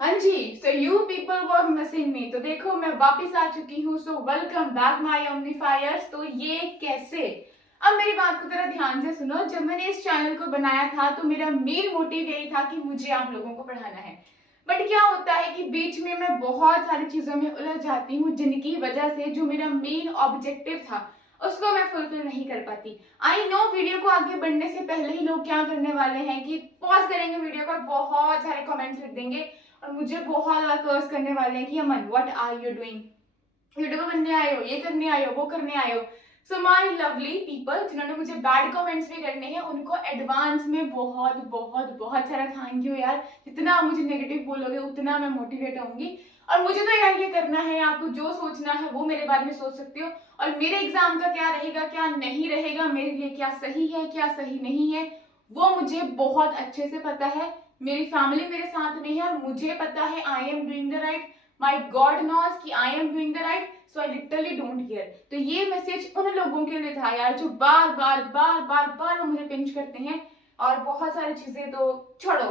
हाँ जी, so you people were missing me. तो देखो मैं वापस आ चुकी हूँ। So welcome back my omnifiers. तो ये कैसे, अब मेरी बात को जरा ध्यान से सुनो। जब मैंने इस चैनल को बनाया था तो मेरा मेन मोटिव यही था कि मुझे आप लोगों को पढ़ाना है। बट क्या होता है कि बीच में मैं बहुत सारी चीजों में उलझ जाती हूँ, जिनकी वजह से जो मेरा मेन ऑब्जेक्टिव था उसको मैं फुलफिल नहीं कर पाती। आई नो वीडियो को आगे बढ़ने से पहले ही लोग क्या करने वाले हैं कि पॉज करेंगे वीडियो पर, बहुत सारे कमेंट्स लिख देंगे और मुझे बहुत ज्यादा कर्स करने वाले हैं कि Aman what are you doing, YouTuber बनने आए हो, ये करने आए हो, वो करने आए हो। सो माय लवली पीपल जिन्होंने मुझे बैड कमेंट्स भी करने हैं उनको एडवांस में बहुत बहुत बहुत सारा थैंक यू यार। जितना आप मुझे नेगेटिव बोलोगे उतना मैं मोटिवेट होंगी। और मुझे तो यार ये करना है, आपको जो सोचना है वो मेरे बारे में सोच सकते हो। और मेरे एग्जाम का क्या रहेगा क्या नहीं रहेगा, मेरे लिए क्या सही है क्या सही नहीं है, वो मुझे बहुत अच्छे से पता है। मेरी फैमिली मेरे साथ में है और मुझे पता है I am doing the right. My God knows कि I am doing the right, so I literally don't care. तो ये मैसेज उन लोगों के लिए था यार जो बार बार बार बार बार मुझे पिंच करते हैं। और बहुत सारी चीजें तो छोड़ो,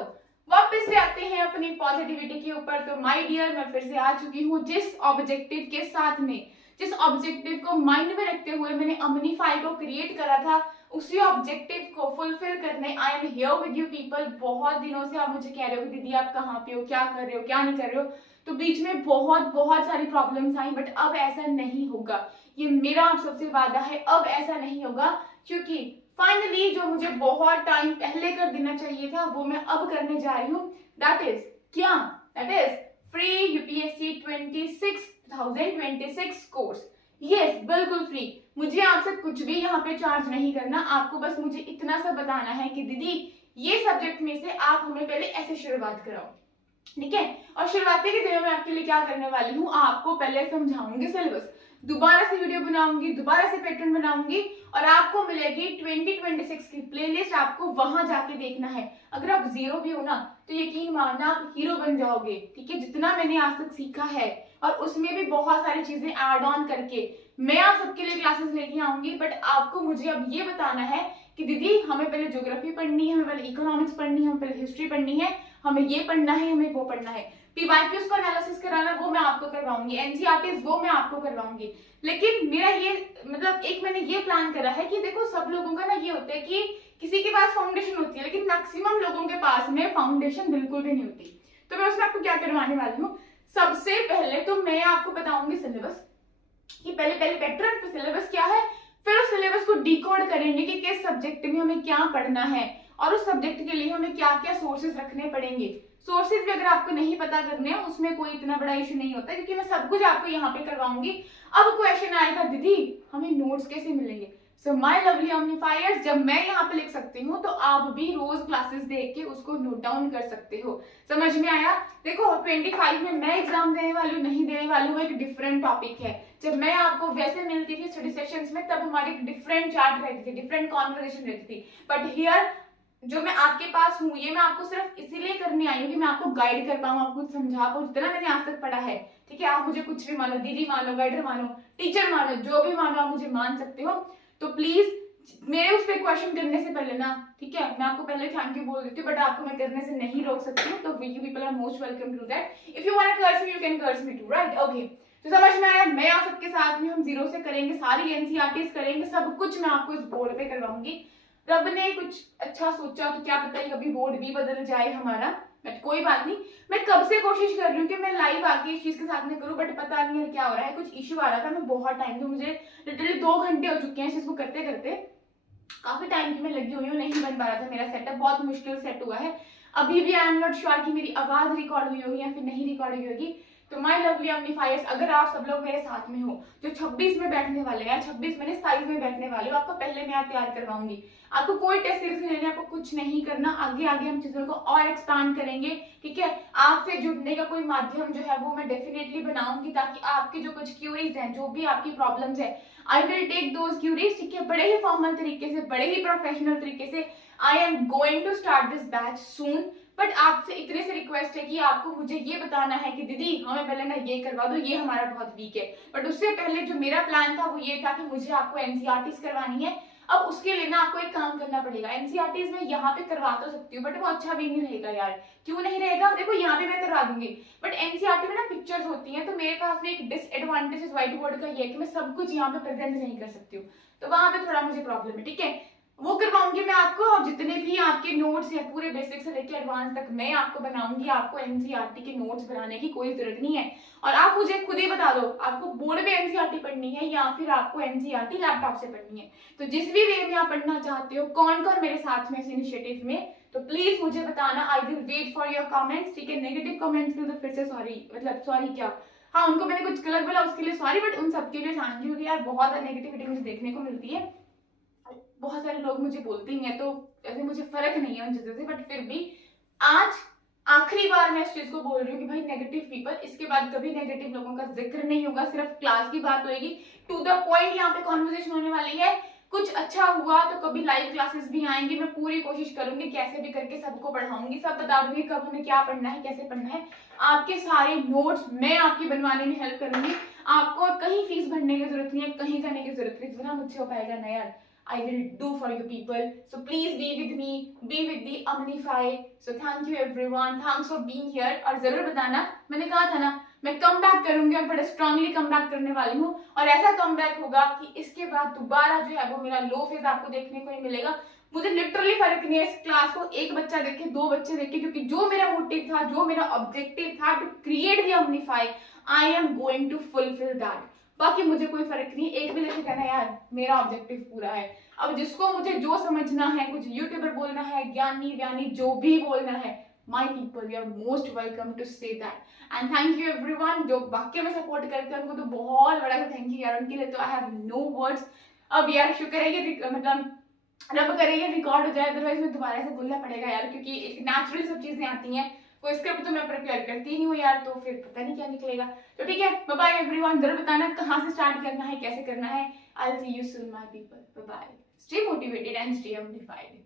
वापस से आते हैं अपनी पॉजिटिविटी के ऊपर। तो माय डियर मैं फिर से आ चुकी हूँ जिस ऑब्जेक्टिव के साथ में, जिस ऑब्जेक्टिव को माइंड में रखते हुए मैंने अमनीफाई को क्रिएट करा था, उसी ऑब्जेक्टिव को फुलफिल करने I am here with you people. बहुत दिनों से आप मुझे कह रहे हो कि दीदी आप कहाँ पे हो, क्या कर रहे हो, क्या नहीं कर रहे हो। तो बीच में बहुत बहुत सारी प्रॉब्लम्स आई, बट अब ऐसा नहीं होगा। ये मेरा आप सबसे वादा है, अब ऐसा नहीं होगा। क्योंकि फाइनली जो मुझे बहुत टाइम पहले कर देना चाहिए था वो मैं अब करने जा रही हूँ। दैट इज क्या, that is free UPSC 2026 course. Yes, बिल्कुल फ्री। मुझे आपसे कुछ भी यहाँ पे चार्ज नहीं करना। आपको बस मुझे इतना सा बताना है कि दीदी ये सब्जेक्ट में से आप हमें पहले ऐसे शुरुआत कराओ, ठीक है। और शुरुआती के दिनों में आपके लिए क्या करने वाली हूँ, आपको पहले समझाऊंगी सिलेबस, दोबारा से वीडियो बनाऊंगी, दोबारा से पैटर्न बनाऊंगी और आपको मिलेगी 2026 की प्लेलिस्ट। आपको वहां जाके देखना है। अगर आप जीरो भी हो ना तो यकीन मानना आप हीरो बन जाओगे, ठीक है। जितना मैंने आज तक सीखा है और उसमें भी बहुत सारी चीजें ऐड ऑन करके मैं आप सबके लिए क्लासेस लेके आऊंगी। बट आपको मुझे अब ये बताना है कि दीदी हमें पहले ज्योग्राफी पढ़नी है, हमें पहले इकोनॉमिक्स पढ़नी है, हमें पहले हिस्ट्री पढ़नी है, हमें ये पढ़ना है, हमें वो पढ़ना है। पीवाईक्यूज को एनालिसिस कराना वो मैं आपको करवाऊंगी, एनसीईआरटीज वो मैं आपको करवाऊंगी। लेकिन मेरा ये मतलब एक मैंने ये प्लान करा है कि देखो सब लोगों का ना ये होता है कि किसी के पास फाउंडेशन होती है लेकिन मैक्सिमम लोगों के पास में फाउंडेशन बिल्कुल भी नहीं होती। तो मैं उसमें आपको क्या करवाने वाली हूँ, सबसे पहले तो मैं आपको बताऊंगी सिलेबस कि पहले पहले पैटर्न पे सिलेबस क्या है, फिर उस सिलेबस को डिकोड करेंगे कि किस सब्जेक्ट में हमें क्या पढ़ना है और उस सब्जेक्ट के लिए हमें क्या क्या सोर्सेज रखने पड़ेंगे। सोर्सेज भी अगर आपको नहीं पता करने हैं उसमें कोई इतना बड़ा इशू नहीं होता क्योंकि मैं सब कुछ आपको यहाँ पे करवाऊंगी। अब क्वेश्चन आएगा दीदी हमें नोट्स कैसे मिलेंगे। सो माय लवली ओमनीफायर्स, जब मैं यहाँ पे लिख सकती हूँ तो आप भी रोज क्लासेस देख के उसको नोट डाउन कर सकते हो। समझ में आया। देखो 25 में मैं एग्जाम देने वाली हूँ नहीं देने वाली हूँ, एक डिफरेंट टॉपिक है। जब मैं आपको वैसे मिलती थी स्टडी सेशंस में तब हमारी एक डिफरेंट चैट रहती थी, डिफरेंट कॉन्वर्सेशन रहती थी। बट हियर जो मैं आपके पास हूँ ये मैं आपको सिर्फ इसीलिए करने आई हूँ कि मैं आपको गाइड कर पाऊँ, आपको कुछ समझा पाऊँ जितना मैंने आज तक पढ़ा है, ठीक है। आप मुझे कुछ भी मानो, दीदी मानो, गाइडर मानो, टीचर मानो, जो भी मानो आप मुझे मान सकते हो। तो प्लीज मेरे उस पर क्वेश्चन करने से पहले ना, ठीक है, मैं आपको पहले थैंक यू बोल देती हूँ बट आपको मैं करने से नहीं रोक सकती हूँ। तो you people are most welcome to that. If you want to curse me you can curse me too, right, okay. तो समझ में आया। मैं आप सबके साथ में हम जीरो से करेंगे, सारी एनसीईआरटीज करेंगे, सब कुछ मैं आपको इस बोर्ड पे करवाऊंगी। रब ने कुछ अच्छा सोचा तो क्या पता ही कभी बोर्ड भी बदल जाए हमारा, बट कोई बात नहीं। मैं कब से कोशिश कर रही हूँ कि मैं लाइव आके इस चीज के साथ में करूँ बट पता नहीं है क्या हो रहा है, कुछ इश्यू आ रहा था। मैं बहुत टाइम से, मुझे लिटरली 2 घंटे हो चुके हैं इस चीज को करते करते, काफी टाइम की मैं लगी हुई हूँ, नहीं बन पा रहा था मेरा सेटअप, बहुत मुश्किल सेट हुआ है। अभी भी आई एम नॉट श्योर कि मेरी आवाज रिकॉर्ड हुई होगी या फिर नहीं रिकॉर्ड हुई होगी। तो माय लवली ओमनीफायर्स, अगर आप सब लोग मेरे साथ में हो जो 26 में बैठने वाले हैं, 26 मैंने 27 में बैठने वाले हो, आपको पहले मैं तैयार करवाऊंगी। आपको कोई टेस्ट सीरीज नहीं लेनी, आपको कुछ नहीं करना। आगे आगे हम चीजों को और एक्सपांड करेंगे, ठीक है। आपसे जुड़ने का कोई माध्यम जो है वो मैं डेफिनेटली बनाऊंगी ताकि आपकी जो कुछ क्यूरीज हैं, जो भी आपकी प्रॉब्लम्स है, I will take those queries, ठीक है, बड़े ही फॉर्मल तरीके से, बड़े ही प्रोफेशनल तरीके से। I am going to start this batch soon. But आपसे इतने से रिक्वेस्ट है कि आपको मुझे ये बताना है कि दीदी हमें पहले ना ये करवा दो, ये हमारा बहुत वीक है। बट उससे पहले जो मेरा प्लान था वो ये था कि मुझे आपको एनसीईआरटीज करवानी है। अब उसके लिए ना आपको एक काम करना पड़ेगा। एनसीईआरटीज में यहाँ पे करवा तो सकती हूँ बट वो अच्छा भी नहीं रहेगा यार। क्यों नहीं रहेगा, देखो यहाँ पे मैं करवा दूंगी, बट एनसीईआरटी में ना पिक्चर्स होती हैं, तो मेरे पास में एक डिसएडवांटेज इस व्हाइट बोर्ड का ये है कि मैं सब कुछ यहाँ पे प्रेजेंट नहीं कर सकती हूँ, तो वहां पे थोड़ा मुझे प्रॉब्लम है, ठीक है। वो करवाऊंगी मैं आपको, और जितने भी आपके नोट्स है पूरे बेसिक से लेकर एडवांस तक मैं आपको बनाऊंगी। आपको एनसीईआरटी के नोट्स बनाने की कोई जरूरत नहीं है। और आप मुझे खुद ही बता दो, आपको बोर्ड में एनसीईआरटी पढ़नी है या फिर आपको एनसीईआरटी लैपटॉप से पढ़नी है। तो जिस भी वे में आप पढ़ना चाहते हो, कौन कौन मेरे साथ में इस इनिशिएटिव में, तो प्लीज मुझे बताना। I will wait for your comments, ठीक है। नेगेटिव कमेंट्स के लिए तो फिर से सॉरी, मतलब सॉरी क्या, हाँ उनको मैंने कुछ गलत बोला उसके लिए सॉरी, बट उन सबके लिए थैंक यू कि यार बहुत नेगेटिविटी मुझे देखने को मिलती है। बहुत सारे लोग मुझे बोलते ही हैं, तो ऐसे मुझे फर्क नहीं है उन चीजों से, बट फिर भी आज आखिरी बार मैं इस चीज को बोल रही हूँ कि भाई नेगेटिव पीपल, इसके बाद कभी नेगेटिव लोगों का जिक्र नहीं होगा, सिर्फ क्लास की बात होगी, टू द पॉइंट यहाँ पे कॉन्वर्सेशन होने वाली है। कुछ अच्छा हुआ तो कभी लाइव क्लासेस भी आएंगी, मैं पूरी कोशिश करूंगी कैसे भी करके सबको पढ़ाऊंगी, सब बता दूंगी कब हमें क्या पढ़ना है, कैसे पढ़ना है। आपके सारे नोट्स मैं आपकी बनवाने में हेल्प करूंगी। आपको कहीं फीस भरने की जरूरत नहीं है, कहीं करने की जरूरत नहीं, जितना मुझसे हो पाएगा ना यार, I will do for you people. So please be with me, be with the Omnify. So thank you everyone. Thanks for being here. और जरूर बताना, मैंने कहा था ना मैं कम बैक करूंगी और बड़ा स्ट्रांगली कम बैक करने वाली हूँ, और ऐसा कम बैक होगा कि इसके बाद दोबारा जो है वो मेरा लो फेज आपको देखने को नहीं मिलेगा। मुझे लिटरली फर्क नहीं है इस क्लास को एक बच्चा देखे, दो बच्चे देखे, क्योंकि जो मेरा मोटिव था, जो मेरा ऑब्जेक्टिव था to create the Omnify, I am going to fulfil that. बाकी मुझे कोई फर्क नहीं, एक भी देखे कहना यार मेरा ऑब्जेक्टिव पूरा है। अब जिसको मुझे जो समझना है, कुछ यूट्यूबर बोलना है, ज्ञानी व्यानी जो भी बोलना है, my people you are most welcome to say that. And thank you everyone जो वाकई में सपोर्ट करते हैं, उनको तो बहुत बड़ा थैंक यू यार, उनके लिए तो आई हैव नो वर्ड्स। अब यार शुक्र है ये मतलब रब करे ये रिकॉर्ड हो जाए, अदरवाइज मैं दोबारा से बोलना पड़ेगा यार, क्योंकि एक नेचुरल सब चीजें आती हैं, कोई स्क्रिप्ट तो मैं प्रिपेयर करती नहीं हूँ यार, तो फिर पता नहीं क्या निकलेगा। तो ठीक है, बाय बाय एवरीवन। जरूर बताना कहाँ से स्टार्ट करना है, कैसे करना है। I will see you soon my people, bye bye. Stay motivated and stay अमनिफाइड।